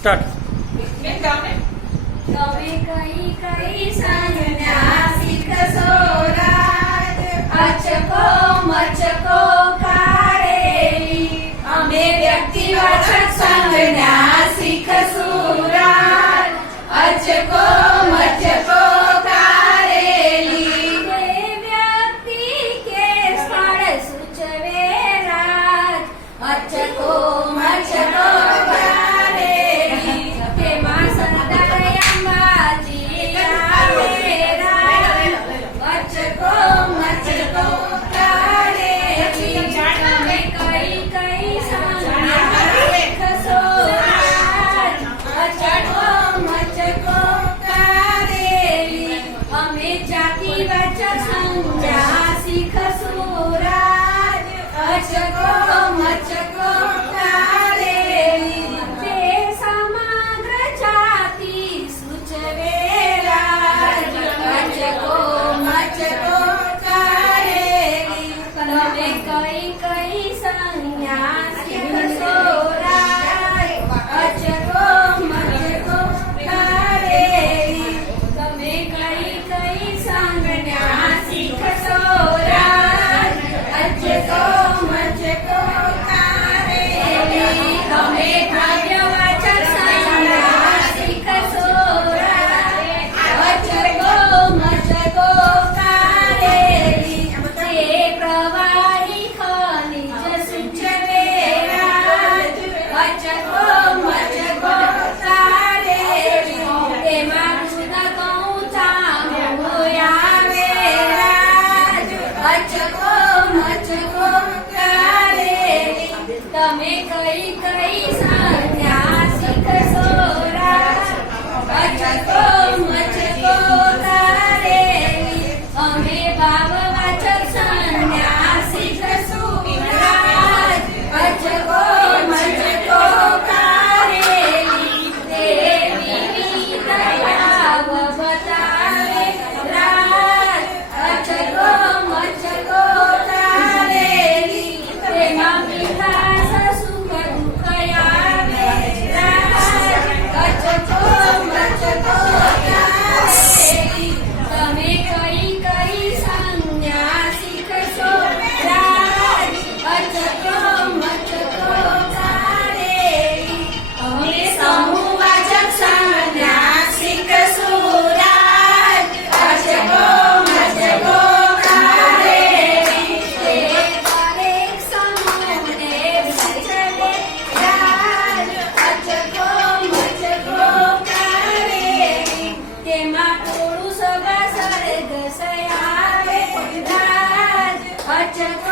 Start. તમે કઈ કઈ સંજ્ઞા શીખશો રાત અચકો મચકો કારેલી અમે વ્યક્તિવાચક સંજ્ઞા શીખશું हमें कई कई सांसिक सोरा। मचको तारे। हमें बाबा Jennifer.